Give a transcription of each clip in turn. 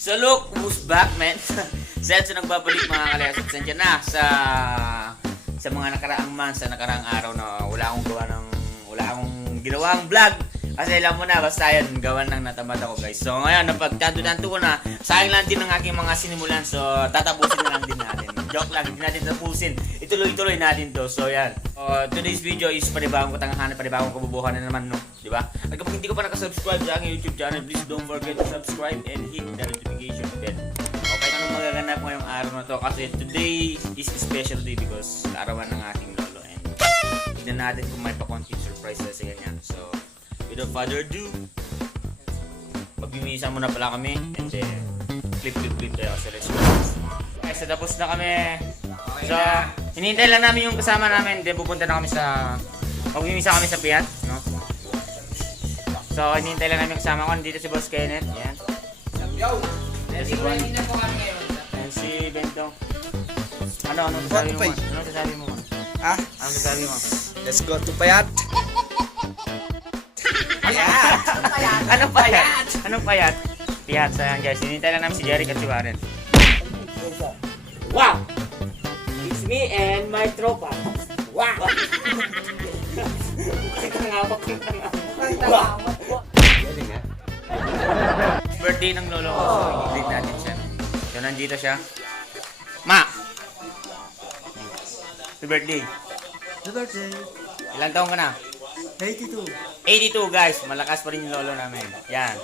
So look, who's back, man? Celso nagbabalik mga kalayas. Nandiyan na sa mga nakaraang months, sa nakaraang araw na wala akong ginawang vlog. Kasi alam mo na, basta yan, gawan ng natamad ako guys. So ngayon, napagtanto-tanto ko na, sayang lang din ang aking mga sinimulan. So tatapusin na lang din natin. Joke lang, hindi natin tapusin. Ituloy-tuloy natin to. So yan. Today's video is panibagong katangahan, panibagong kabubuhan na naman, no? Diba? At kapag hindi ko pa nakasubscribe sa aking YouTube channel, please don't forget to subscribe and hit the notification bell. Okay, anong magaganap ngayong araw na to? Kasi today is a special day because arawan ng aking lolo. And tignan natin kung may pa-konting surprise sa kanya. So, without further ado, magbimisa muna pala kami. And then, flip tayo. So, let's go. Okay, so tapos na kami. So, hinihintay lang namin yung kasama namin. Then, pupunta na kami sa... Magbimisa kami sa Piat, no? So, hinihintay lang namin yung kasama ko. Nandito si Boss Kenneth. Yan. Yo! Si Ready na po kami ngayon. And si Bentong. Anong sasabi mo? Anong sasabi mo? Anong sasabi mo? Let's go to Payat! Payat! Anong payat? Anong payat? Piyat. So, yan guys. Hinihintay lang namin si Jeric at si Warren. Wow! It's me and my tropa. Wow! Kangawak. Birthday ng lolo ko. So, i-greet natin siya. So, nandito siya. Ma! Happy birthday. Happy birthday. Ilang taong ka na? 82. 82 guys. Malakas pa rin yung lolo namin. Yan.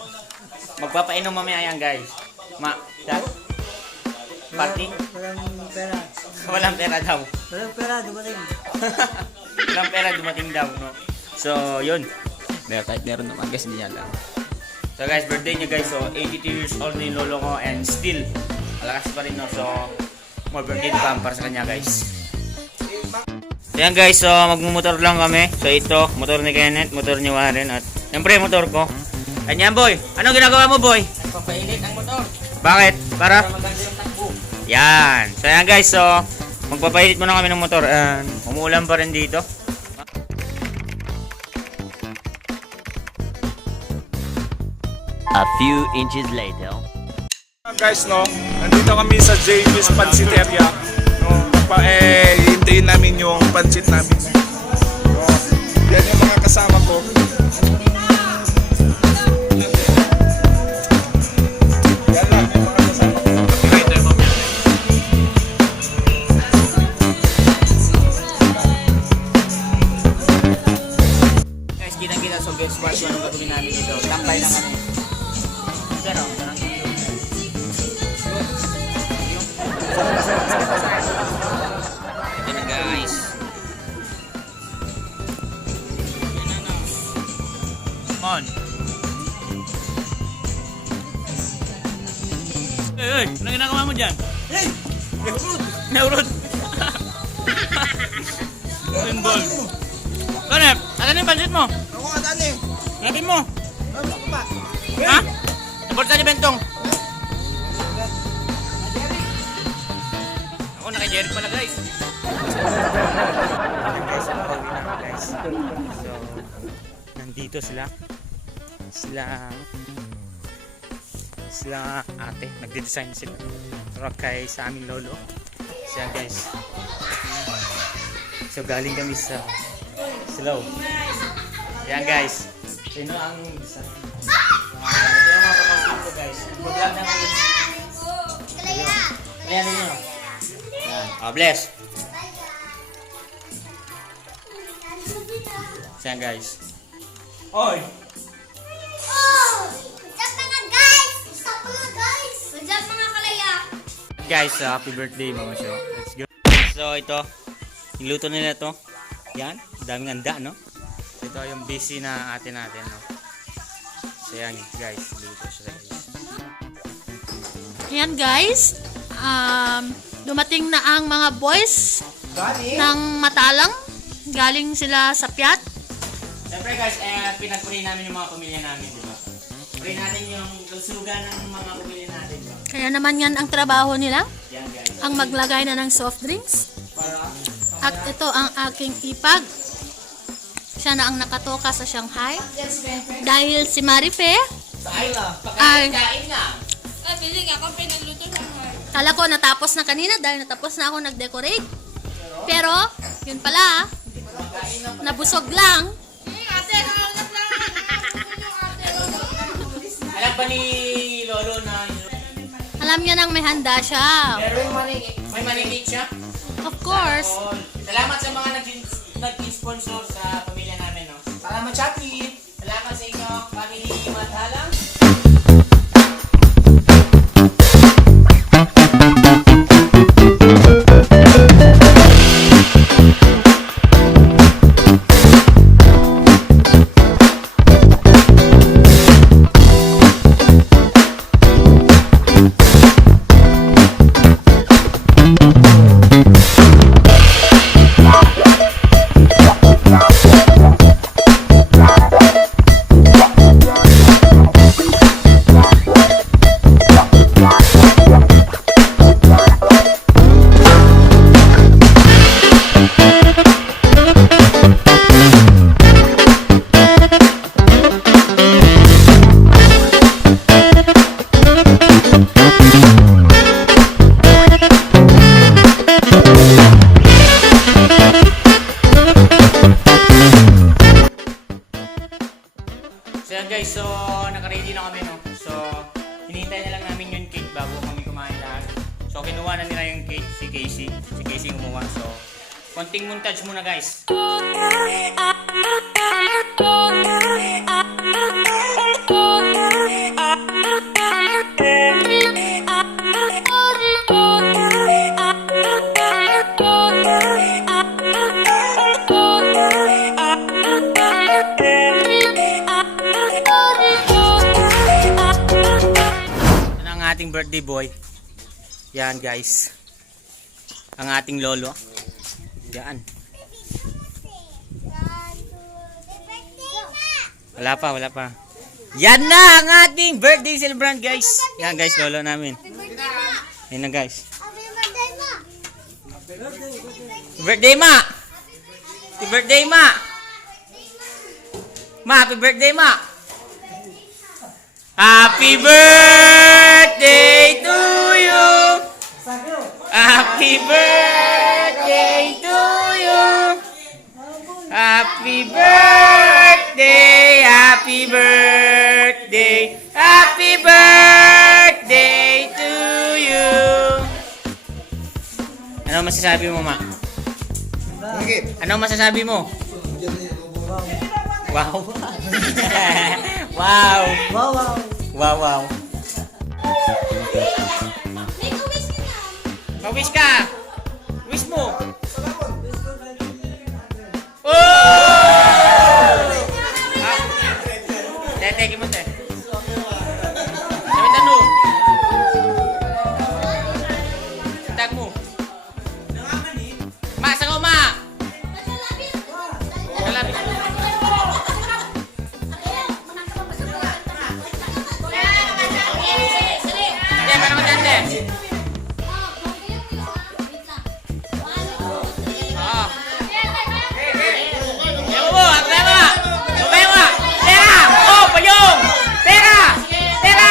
Magpapainom mamaya yan guys. Ma, siya? Party? Walang pera. Walang pera daw. Walang pera, dumating. Walang pera dumating daw, no? So, yun. Kahit meron naman guys, hindi yan lang. So guys, birthday niya guys. So, 82 years old na yung lolo ko and still, malakas pa rin, no? So, more birthday pa para sa kanya guys. So, yan guys. So, magmumotor lang kami. So, ito, motor ni Kenneth, motor ni Warren, at siyempre, motor ko. Ganyan, boy. Anong ginagawa mo, boy? Papainit ang motor. Bakit? Para? Maganda yung takbo. Yan. So, yan guys. So, magpapainit muna kami ng motor. And, umuulan pa rin dito. A few inches later. Guys, no, nandito kami sa JB's Pansiteria. No, hintayin namin yung pansit namin. No, yan yung mga kasama ko. Yan lang yung mga kasama ko. Guys, kitang-kita sa guest spot kung anong gagawin namin dito. Tambay lang kami. Pero, ito na guys. Come on. Hey, ano ginagawa mo dyan? Hey! Naurot! Symbol. Ganep, asan yung pansit mo? Ako nga daan eh. Natin mo. Ano ko ba? Ha? Napulsa ni Bentong. Ako naka-Jeric pala guys. Guys, pauwi na guys. So, nandito sila. Sila ate. Nagde-design sila. Para kay sa aming lolo. Siya guys. So, galing kami sa Slow. Yan guys. Sino ang design? Ito yung mga pamangkin ko guys. Mag-vlog na ngayon. Ayan nyo. Yan. Bless. Yan guys. Oy! Guys, happy birthday mga show. Let's go. So ito, niluto nila to. Yan, daming handa, no? Ito yung busy na ate natin, no? So yan guys, niluto siya guys. Ayan guys, dumating na ang mga boys ng Matalang. Galing sila sa Piat. Siyempre guys, pinag-pray namin yung mga pamilya namin, di ba? Pray natin yung kalusugan ng mga pamilya natin, di ba? Kaya naman yan ang trabaho nila, Yan guys. ang maglagay na ng soft drinks. At ito ang aking ipag. Siya na ang nakatoka sa Shanghai. Dahil si Marife Ay, ay kain na. nabiling ako, pinagluto sa mga. Kala ko natapos na kanina dahil natapos na ako nag-decorate. Pero, yun pala, nabusog lang. Ate, nakaulap lang ako. Alam ba ni Lolo na Alam niya nang may handa siya. may manimik siya? Of course. Salamat sa mga nag-sponsor sa pamilya namin, no? Salamat, Chappy. Salamat sa inyo, family Matalang. So yan guys, so naka-ready na kami, no? So, hinihintay na lang namin yung cake bago kami kumain lahat. So, kinuha na nila yung cake si Casey. Si Casey kumuha. So, konting montage muna guys. Yan ang ating birthday boy. Yan guys. Ang ating lolo. Yan. Wala pa. Yan na ang ating birthday celebrant guys. Yan guys, lolo namin. Yan na guys. Birthday ma! Happy birthday ma! Ma, happy birthday ma! Happy birthday to you! Happy birthday to you! Happy birthday! Happy birthday! Happy birthday to you! Ano masasabi mo, ma? Ano masasabi mo? Wow! Wow! Wow. Wow! Mag-wish ka! Wish mo! Oh! Teke mo, te. Sabi tanong. Tag mo. Ma, sangaw ma! Kalabi. Hindi, paano matanda? Ah. Ayaw mo, agrema! Agrema! Pera! Oh, payong! Pera! Pera!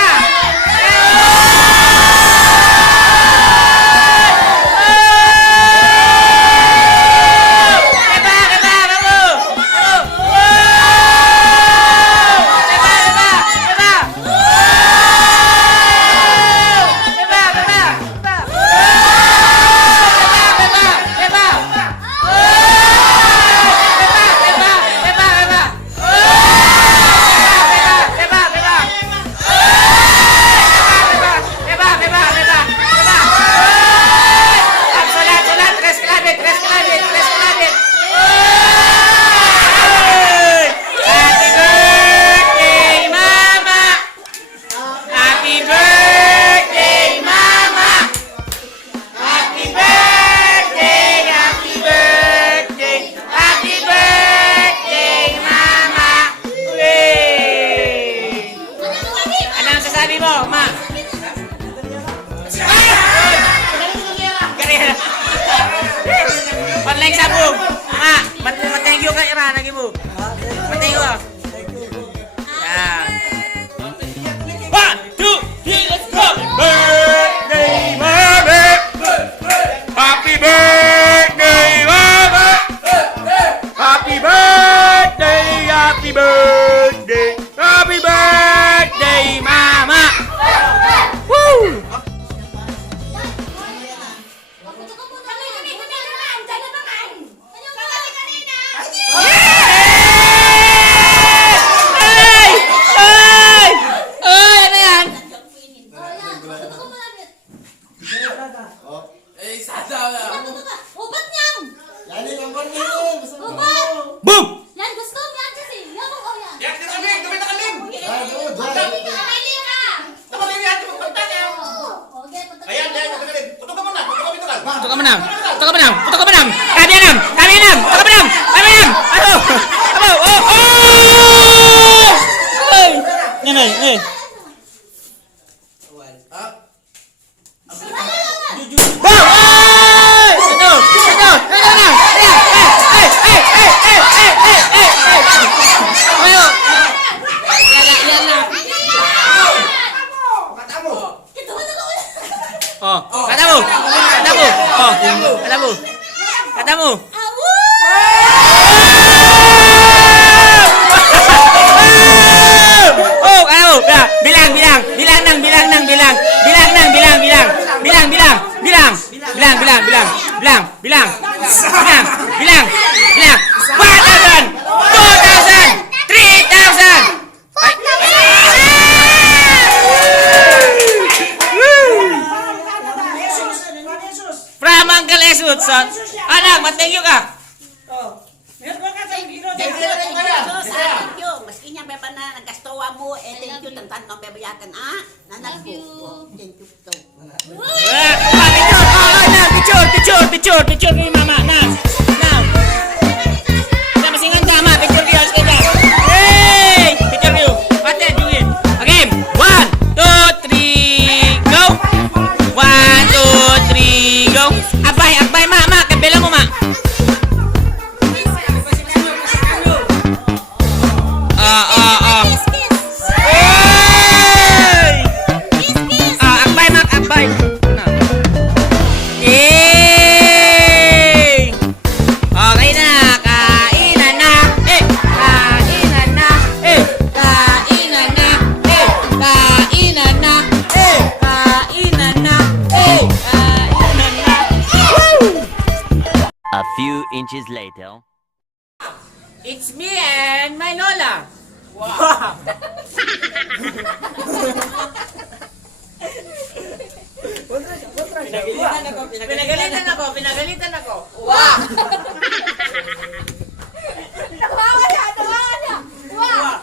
Panleng sabong. Thank you kay Ira, lagi mo. Thank you. Yan. 1, 2, 3, let's go. ka manang. Puto ka manang. Puto ka manang. Kami lang. Kami lang. Puto ka manang. Kami lang. Ano? Ano? Oh! Oh! Ay! Yan ay. Eh. Wow! Ay! Ito! Ito! Ito na! Ay! Ay! Ay! Ay! Ay! Ay! Ay! Ay! Ayo! Yan na. Oh, kata mo. Kata mo. Oh, kata mo. Kata mo. Oh, kata mo. Bilang, bilang. Bilang nang, bilang nang, bilang. Bilang nang, bilang, bilang. Bilang, bilang. Bilang. Bilang, bilang, bilang. Bilang, bilang. Bilang, bilang. Bilang. 1,000. 2,000. 3,000. From Uncle Esud, son. Anak, thank you ka. Thank you. Maski niya beba na nagastowa mo, thank you tantan no bebayakan nanak ko. Thank you to. Picture kay mama. Now. Kita masingan sama, picture kayo sekejap. Hey! Picture kayo. Ate, doing. Okay, 1, 2, 3, go. 1, 2, 3, go. Abay, ma, kabila mo, ma. Hey! Akbay, mak, akbay. Hey! Okay na, kainan na. Kainan na. Kainan na. Kainan na. Kainan na. Kainan na. A few inches later. It's me and my Lola. Wow. Pinagalitan ako. Wow.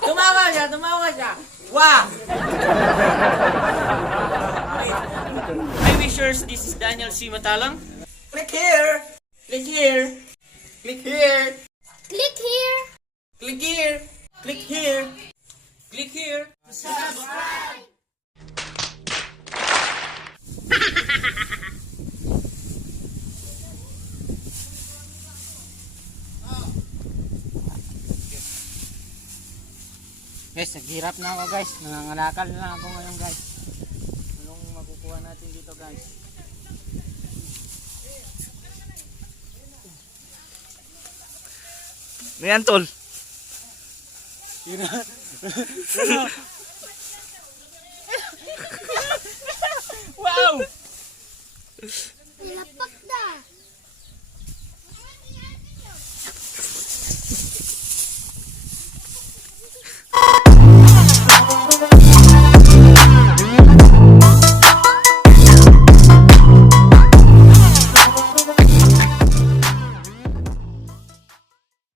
Tumawa siya. Wow. Hi wishers, this is Daniel C. Matalang. Click here. Click here. Click here. Click here. Click here. Click here. Click here. Guys, naghirap na ako guys. Nangangalakal na ako ngayon guys. Anong makukuha natin dito guys? Ngayon, tol. Wow!